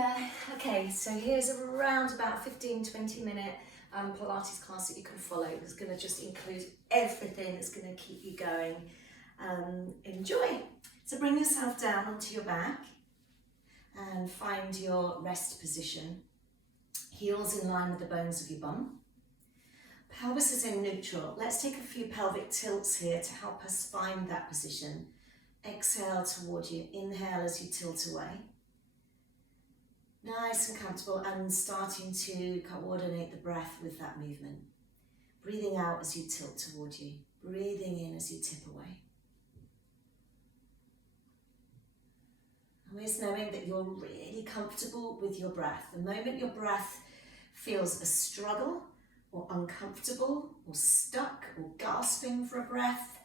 Yeah, okay, so here's around about 15-20 minute Pilates class that you can follow. It's going to just include everything that's going to keep you going. Enjoy. So bring yourself down onto your back and find your rest position. Heels in line with the bones of your bum. Pelvis is in neutral. Let's take a few pelvic tilts here to help us find that position. Exhale toward you. Inhale as you tilt away. Nice and comfortable, and starting to coordinate the breath with that movement. Breathing out as you tilt toward you. Breathing in as you tip away. Always knowing that you're really comfortable with your breath. The moment your breath feels a struggle or uncomfortable or stuck or gasping for a breath,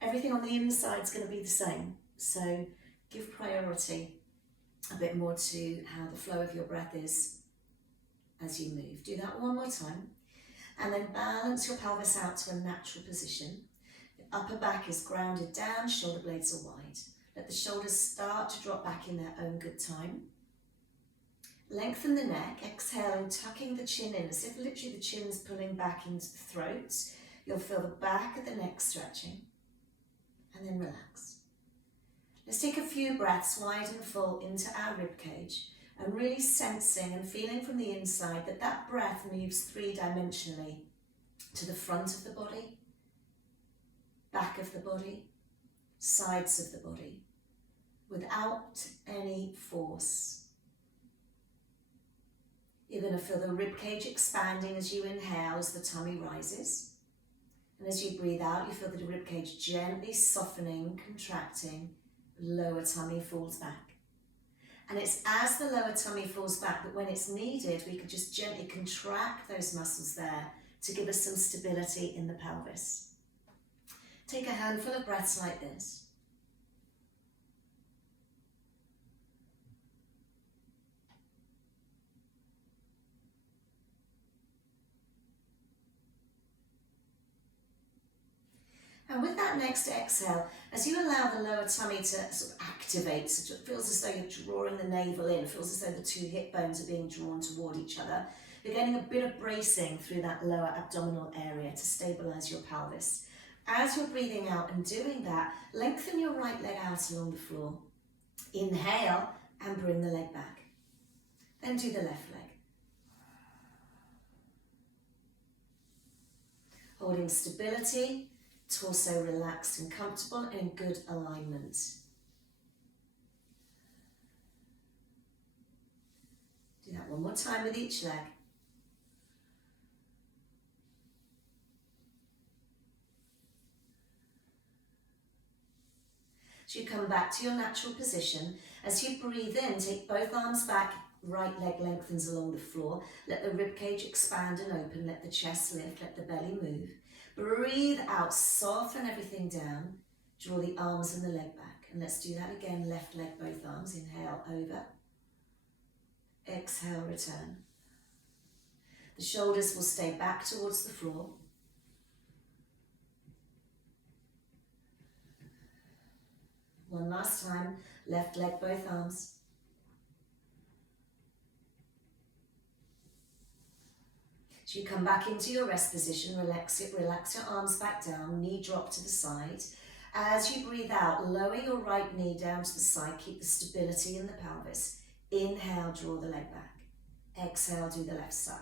everything on the inside is going to be the same. So give priority a bit more to how the flow of your breath is as you move. Do that one more time. And then balance your pelvis out to a natural position. The upper back is grounded down, shoulder blades are wide. Let the shoulders start to drop back in their own good time. Lengthen the neck, exhaling, tucking the chin in, as if literally the chin's pulling back into the throat. You'll feel the back of the neck stretching. And then relax. Let's take a few breaths wide and full into our rib cage and really sensing and feeling from the inside that that breath moves three-dimensionally to the front of the body, back of the body, sides of the body, without any force. You're going to feel the rib cage expanding as you inhale, as the tummy rises. And as you breathe out, you feel the rib cage gently softening, contracting. Lower tummy falls back. And it's as the lower tummy falls back that when it's needed, we can just gently contract those muscles there to give us some stability in the pelvis. Take a handful of breaths like this. And with that next exhale, as you allow the lower tummy to sort of activate, so it feels as though you're drawing the navel in, it feels as though the two hip bones are being drawn toward each other. You're getting a bit of bracing through that lower abdominal area to stabilize your pelvis. As you're breathing out and doing that, lengthen your right leg out along the floor. Inhale and bring the leg back. Then do the left leg. Holding stability. Torso relaxed and comfortable and in good alignment. Do that one more time with each leg. So you come back to your natural position. As you breathe in, take both arms back, right leg lengthens along the floor. Let the rib cage expand and open, let the chest lift, let the belly move. Breathe out, soften everything down, draw the arms and the leg back. And let's do that again, left leg, both arms. Inhale, over. Exhale, return. The shoulders will stay back towards the floor. One last time, left leg, both arms. So you come back into your rest position, relax it, relax your arms back down, knee drop to the side. As you breathe out, lower your right knee down to the side, keep the stability in the pelvis. Inhale, draw the leg back. Exhale, do the left side.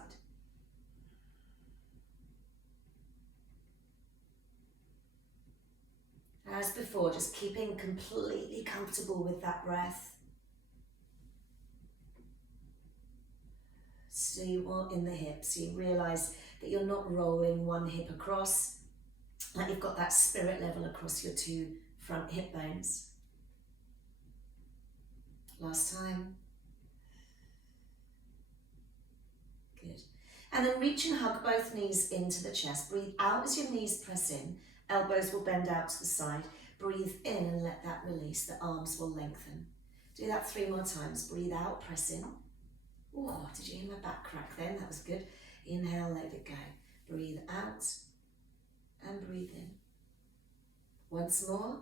As before, just keeping completely comfortable with that breath. So you want in the hips, so you realise that you're not rolling one hip across, like you've got that spirit level across your two front hip bones. Last time. Good. And then reach and hug both knees into the chest. Breathe out as your knees press in. Elbows will bend out to the side. Breathe in and let that release. The arms will lengthen. Do that 3 more times. Breathe out, press in. Oh, did you hear my back crack then? That was good. Inhale, let it go. Breathe out and breathe in. Once more.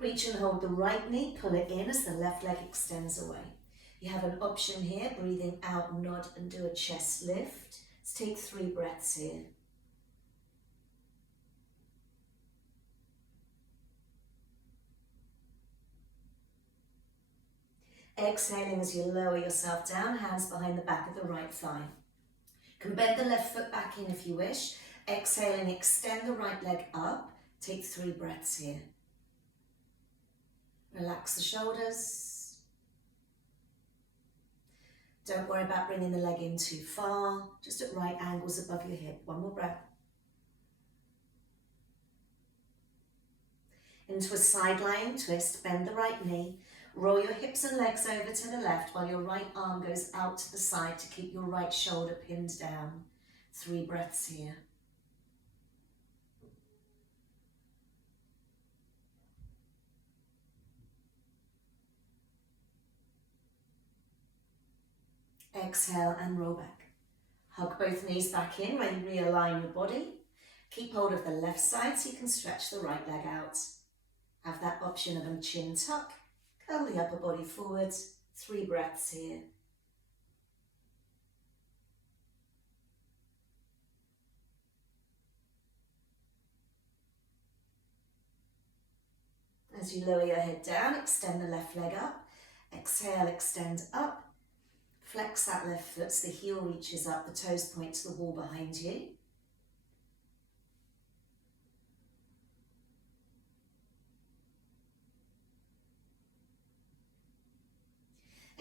Reach and hold the right knee, pull it in as the left leg extends away. You have an option here, breathing out, nod and do a chest lift. Let's take 3 breaths here. Exhaling as you lower yourself down, hands behind the back of the right thigh. You can bend the left foot back in if you wish. Exhaling, extend the right leg up. Take 3 breaths here. Relax the shoulders. Don't worry about bringing the leg in too far, just at right angles above your hip. 1 more breath. Into a side lying twist, bend the right knee. Roll your hips and legs over to the left while your right arm goes out to the side to keep your right shoulder pinned down. 3 breaths here. Exhale and roll back. Hug both knees back in when you realign your body. Keep hold of the left side so you can stretch the right leg out. Have that option of a chin tuck. Curl the upper body forwards. 3 breaths here. As you lower your head down, extend the left leg up. Exhale, extend up. Flex that left foot so the heel reaches up, the toes point to the wall behind you.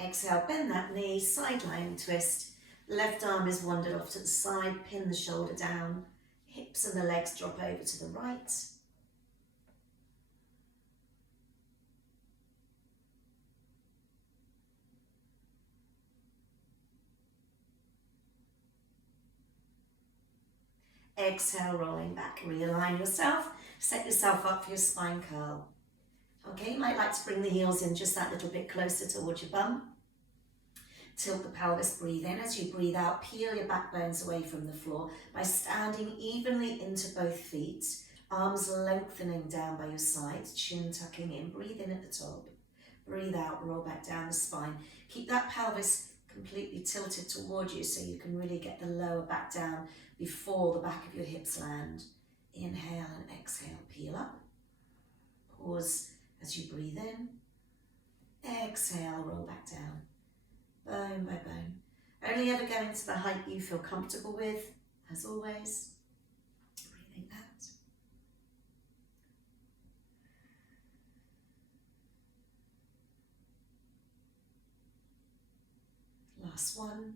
Exhale, bend that knee, side lying twist. Left arm is wandered off to the side, pin the shoulder down. Hips and the legs drop over to the right. Exhale, rolling back. Realign yourself. Set yourself up for your spine curl. Okay, you might like to bring the heels in just that little bit closer towards your bum. Tilt the pelvis, breathe in. As you breathe out, peel your back bones away from the floor by standing evenly into both feet. Arms lengthening down by your sides, chin tucking in. Breathe in at the top. Breathe out, roll back down the spine. Keep that pelvis completely tilted toward you so you can really get the lower back down before the back of your hips land. Inhale and exhale, peel up. Pause as you breathe in. Exhale, roll back down. Bone by bone. Only ever going to the height you feel comfortable with, as always. Breathing out. Last one.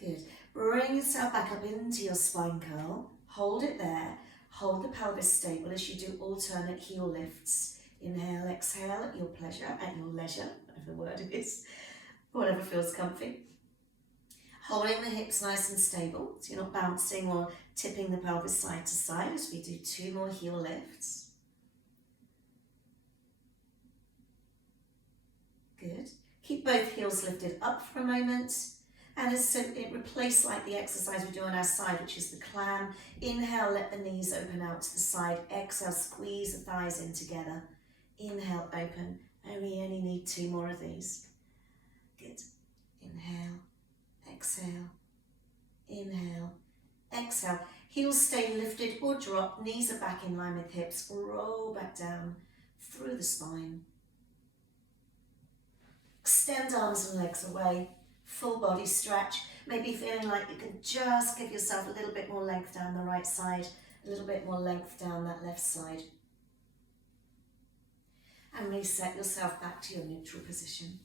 Good. Bring yourself back up into your spine curl. Hold it there. Hold the pelvis stable as you do alternate heel lifts. Inhale, exhale at your pleasure, at your leisure, whatever the word is, whatever feels comfy. Holding the hips nice and stable, so you're not bouncing or tipping the pelvis side to side as we do 2 more heel lifts. Good. Keep both heels lifted up for a moment. And it replace like the exercise we do on our side, which is the clam. Inhale, let the knees open out to the side. Exhale, squeeze the thighs in together. Inhale, open. We only need 2 more of these. Good. Inhale, exhale, inhale, exhale. Heels stay lifted or drop. Knees are back in line with hips. Roll back down through the spine. Extend arms and legs away. Full body stretch, maybe feeling like you can just give yourself a little bit more length down the right side, a little bit more length down that left side. And reset yourself back to your neutral position.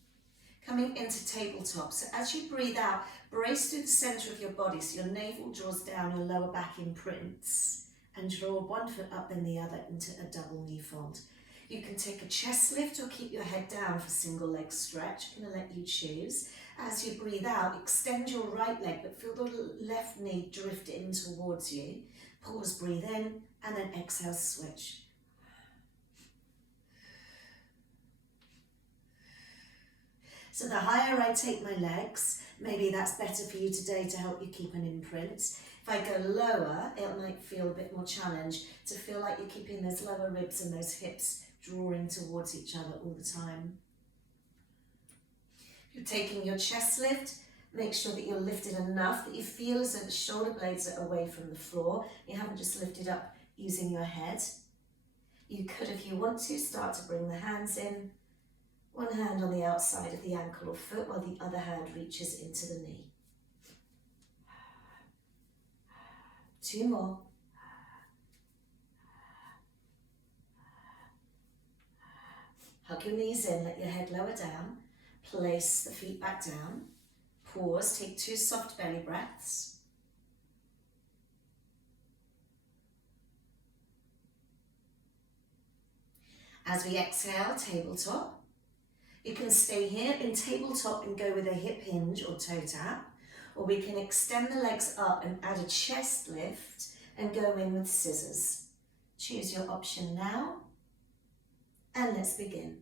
Coming into tabletop, so as you breathe out, brace through the center of your body so your navel draws down, your lower back imprints, and draw one foot up then the other into a double knee fold. You can take a chest lift or keep your head down for single leg stretch. I'm going to let you choose. As you breathe out, extend your right leg, but feel the left knee drift in towards you. Pause, breathe in, and then exhale, switch. So the higher I take my legs, maybe that's better for you today to help you keep an imprint. If I go lower, it might feel a bit more challenge to feel like you're keeping those lower ribs and those hips drawing towards each other all the time. If you're taking your chest lift, make sure that you're lifted enough that you feel as though the shoulder blades are away from the floor. You haven't just lifted up using your head. You could, if you want to, start to bring the hands in. One hand on the outside of the ankle or foot while the other hand reaches into the knee. 2 more. Hug your knees in, let your head lower down. Place the feet back down. Pause, take 2 soft belly breaths. As we exhale, tabletop. You can stay here in tabletop and go with a hip hinge or toe tap, or we can extend the legs up and add a chest lift and go in with scissors. Choose your option now, and let's begin.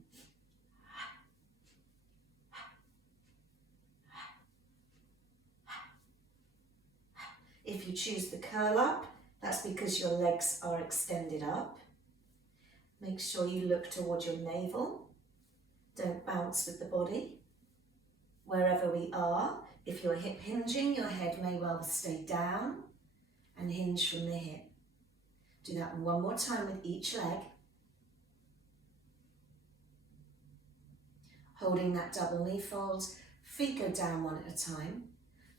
If you choose the curl up, that's because your legs are extended up. Make sure you look toward your navel. Don't bounce with the body. Wherever we are, if you're hip hinging, your head may well stay down and hinge from the hip. Do that one more time with each leg. Holding that double knee fold, feet go down one at a time.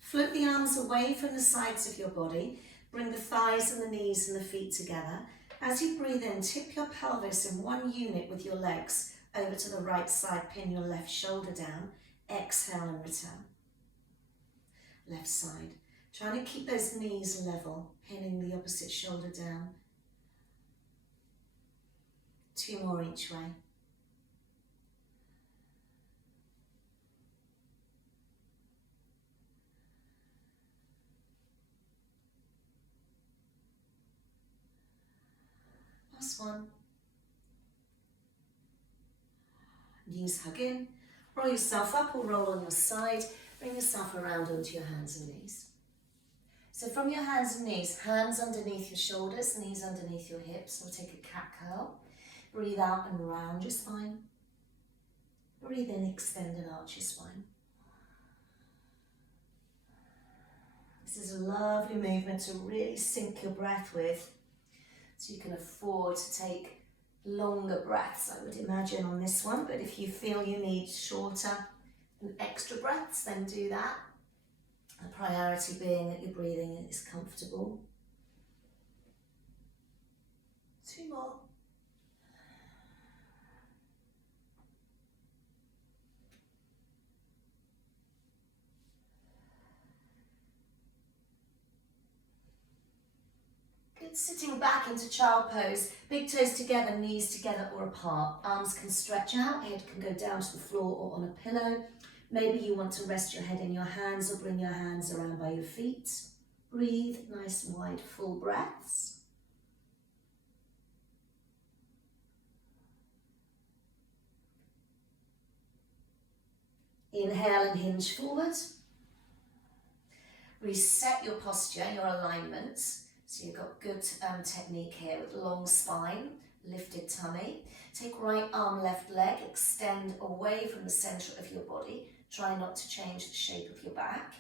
Float the arms away from the sides of your body. Bring the thighs and the knees and the feet together. As you breathe in, tip your pelvis in one unit with your legs over to the right side, pin your left shoulder down, exhale and return. Left side, trying to keep those knees level, pinning the opposite shoulder down. 2 more each way. Last one. Knees hug in, roll yourself up or roll on your side, bring yourself around onto your hands and knees. So from your hands and knees, hands underneath your shoulders, knees underneath your hips, we'll take a cat curl. Breathe out and round your spine. Breathe in, extend and arch your spine. This is a lovely movement to really sync your breath with, so you can afford to take longer breaths, I would imagine, on this one, but if you feel you need shorter and extra breaths, then do that. The priority being that your breathing is comfortable. 2 more. Good, sitting back into child pose, big toes together, knees together or apart. Arms can stretch out, head can go down to the floor or on a pillow. Maybe you want to rest your head in your hands or bring your hands around by your feet. Breathe, nice wide full breaths. Inhale and hinge forward. Reset your posture, your alignment. So you've got good technique here with long spine, lifted tummy. Take right arm, left leg, extend away from the center of your body. Try not to change the shape of your back.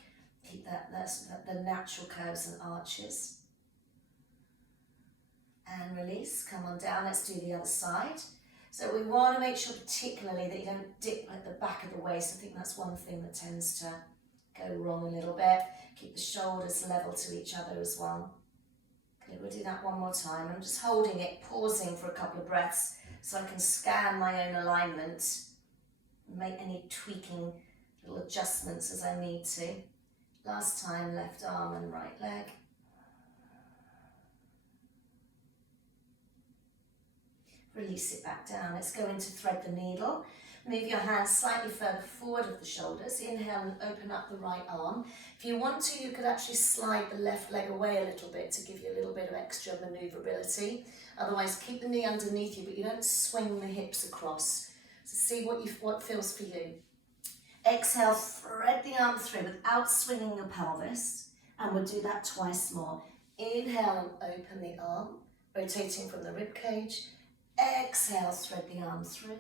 Keep the natural curves and arches. And release, come on down, let's do the other side. So we want to make sure particularly that you don't dip at the back of the waist. I think that's one thing that tends to go wrong a little bit. Keep the shoulders level to each other as well. Okay, we'll do that one more time. I'm just holding it, pausing for a couple of breaths so I can scan my own alignment and make any tweaking little adjustments as I need to. Last time, left arm and right leg. Release it back down. Let's go into thread the needle. Move your hands slightly further forward of the shoulders. Inhale and open up the right arm. If you want to, you could actually slide the left leg away a little bit to give you a little bit of extra maneuverability. Otherwise, keep the knee underneath you, but you don't swing the hips across. So see what feels for you. Exhale, thread the arm through without swinging your pelvis. And we'll do that twice more. Inhale and open the arm, rotating from the rib cage. Exhale, thread the arm through.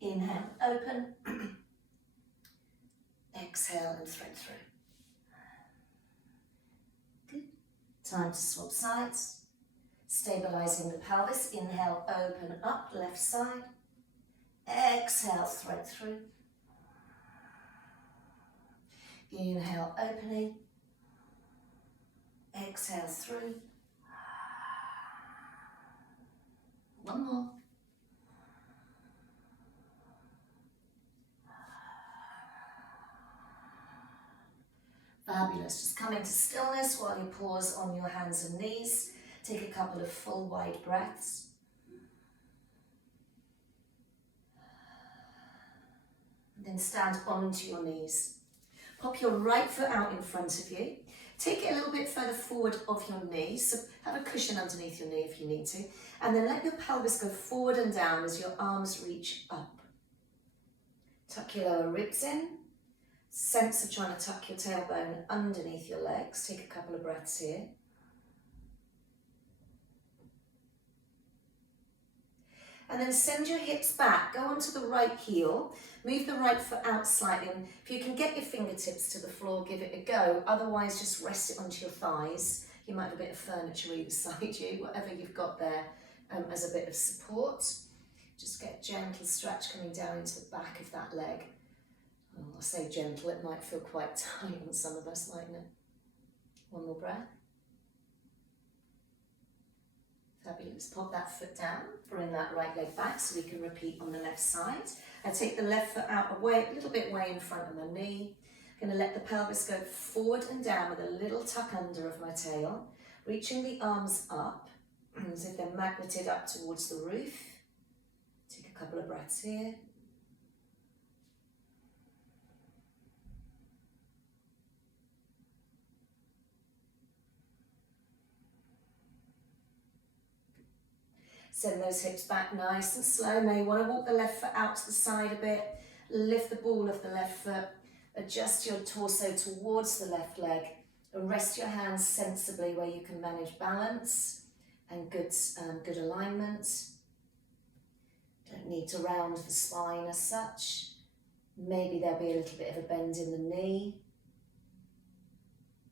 Inhale, open. Exhale and thread through. Good. Time to swap sides. Stabilizing the pelvis. Inhale, open up, left side. Exhale, thread through. Inhale, opening. Exhale, through. One more. Fabulous. Just come into stillness while you pause on your hands and knees. Take a couple of full wide breaths. And then stand onto your knees. Pop your right foot out in front of you. Take it a little bit further forward of your knee, so have a cushion underneath your knee if you need to. And then let your pelvis go forward and down as your arms reach up. Tuck your lower ribs in. Sense of trying to tuck your tailbone underneath your legs. Take a couple of breaths here. And then send your hips back. Go onto the right heel. Move the right foot out slightly. And if you can get your fingertips to the floor, give it a go. Otherwise, just rest it onto your thighs. You might have a bit of furniture either side you, whatever you've got there as a bit of support. Just get a gentle stretch coming down into the back of that leg. Oh, I'll say gentle, it might feel quite tight on some of us, mightn't it? One more breath. Fabulous. Pop that foot down, bring that right leg back so we can repeat on the left side. I take the left foot out away, a little bit way in front of my knee. I'm going to let the pelvis go forward and down with a little tuck under of my tail, reaching the arms up as if they're magneted up towards the roof. Take a couple of breaths here. Send those hips back nice and slow. Now you want to walk the left foot out to the side a bit. Lift the ball of the left foot. Adjust your torso towards the left leg. And rest your hands sensibly where you can manage balance and good alignment. Don't need to round the spine as such. Maybe there'll be a little bit of a bend in the knee.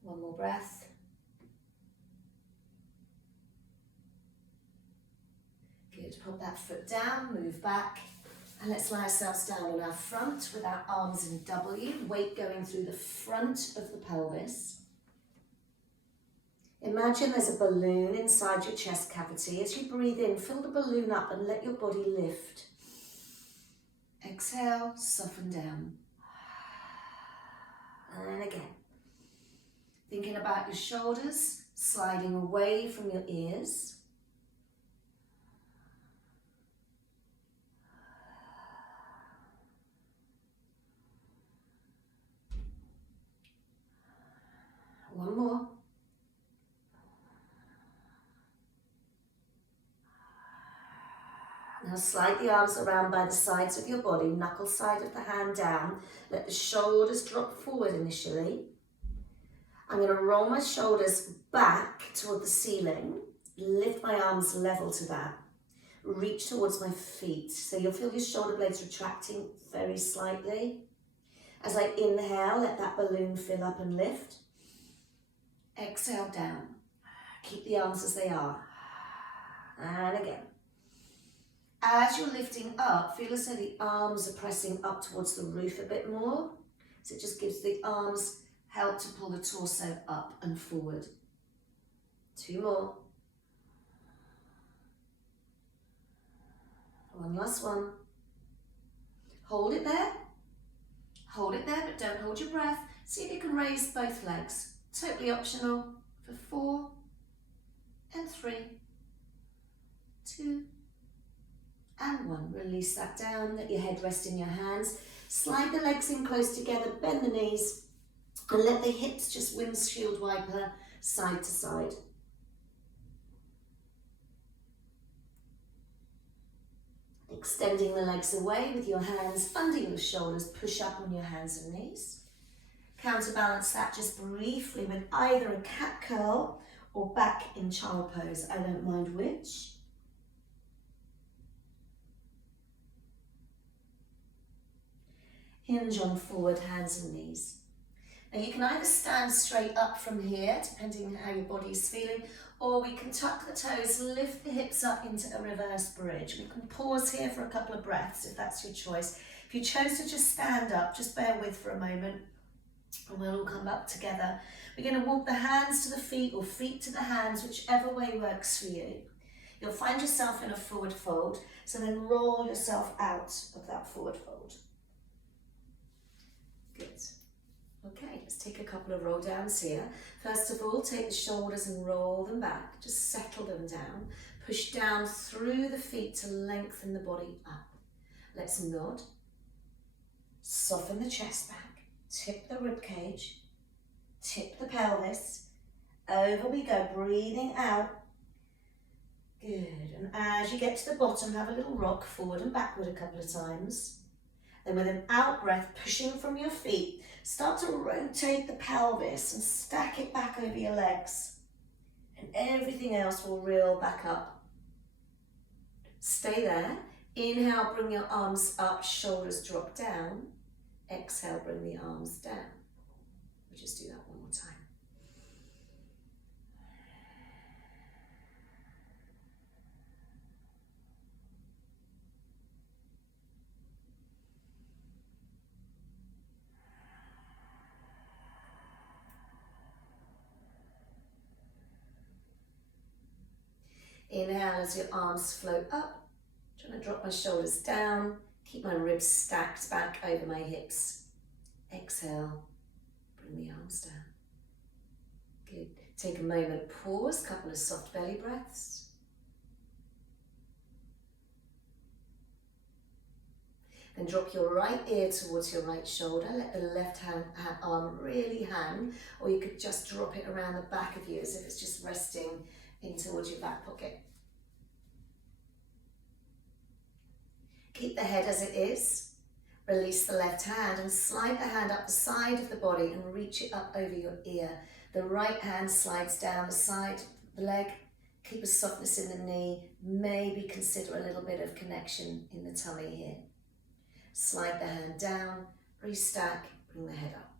One more breath. Good, pop that foot down, move back, and let's lie ourselves down on our front with our arms in W, weight going through the front of the pelvis. Imagine there's a balloon inside your chest cavity. As you breathe in, fill the balloon up and let your body lift. Exhale, soften down. And again. Thinking about your shoulders, sliding away from your ears. One more. Now slide the arms around by the sides of your body, knuckle side of the hand down. Let the shoulders drop forward initially. I'm going to roll my shoulders back toward the ceiling. Lift my arms level to that. Reach towards my feet. So you'll feel your shoulder blades retracting very slightly. As I inhale, let that balloon fill up and lift. Exhale down. Keep the arms as they are. And again. As you're lifting up, feel as though the arms are pressing up towards the roof a bit more. So it just gives the arms help to pull the torso up and forward. Two more. One last one. Hold it there. Hold it there, but don't hold your breath. See if you can raise both legs. Totally optional for 4 and 3, 2 and 1. Release that down, let your head rest in your hands. Slide the legs in close together, bend the knees, and let the hips just windshield wiper side to side. Extending the legs away with your hands under your shoulders, push up on your hands and knees. Counterbalance that just briefly with either a cat curl or back in child pose. I don't mind which. Hinge on forward hands and knees. Now you can either stand straight up from here, depending on how your body is feeling, or we can tuck the toes, lift the hips up into a reverse bridge. We can pause here for a couple of breaths if that's your choice. If you chose to just stand up, just bear with for a moment and we'll all come up together. We're going to walk the hands to the feet or feet to the hands, whichever way works for you. You'll find yourself in a forward fold, so then roll yourself out of that forward fold. Good. Okay, let's take a couple of roll downs here. First of all, take the shoulders and roll them back. Just settle them down. Push down through the feet to lengthen the body up. Let's nod. Soften the chest back. Tip the rib cage. Tip the pelvis. Over we go, breathing out. Good. And as you get to the bottom, have a little rock forward and backward a couple of times. Then with an out breath, pushing from your feet, start to rotate the pelvis and stack it back over your legs. And everything else will reel back up. Stay there. Inhale, bring your arms up, shoulders drop down. Exhale, bring the arms down. We'll just do that one more time. Inhale as your arms float up. Trying to drop my shoulders down. Keep my ribs stacked back over my hips. Exhale, bring the arms down. Good. Take a moment, pause, couple of soft belly breaths. Then drop your right ear towards your right shoulder. Let the left arm really hang, or you could just drop it around the back of you as if it's just resting in towards your back pocket. Keep the head as it is. Release the left hand and slide the hand up the side of the body and reach it up over your ear. The right hand slides down the side of the leg. Keep a softness in the knee. Maybe consider a little bit of connection in the tummy here. Slide the hand down, restack, bring the head up.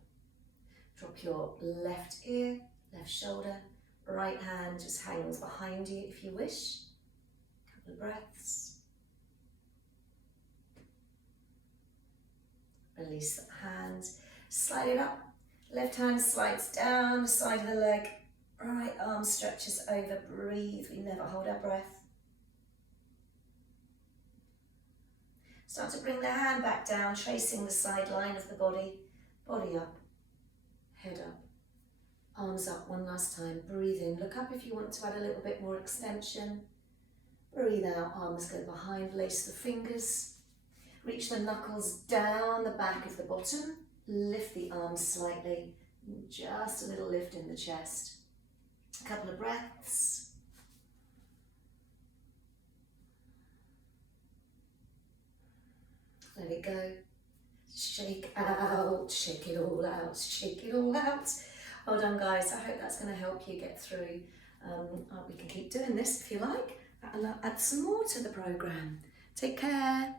Drop your left ear, left shoulder. Right hand just hangs behind you if you wish. Couple of breaths. Release the hand, slide it up. Left hand slides down the side of the leg. Right arm stretches over, breathe. We never hold our breath. Start to bring the hand back down, tracing the side line of the body. Body up, head up. Arms up one last time. Breathe in. Look up if you want to add a little bit more extension. Breathe out. Arms go behind. Lace the fingers. Reach the knuckles down the back of the bottom. Lift the arms slightly. Just a little lift in the chest. A couple of breaths. Let it go. Shake out. Shake it all out. Shake it all out. Well done, guys. I hope that's going to help you get through. We can keep doing this if you like. I'll add some more to the programme. Take care.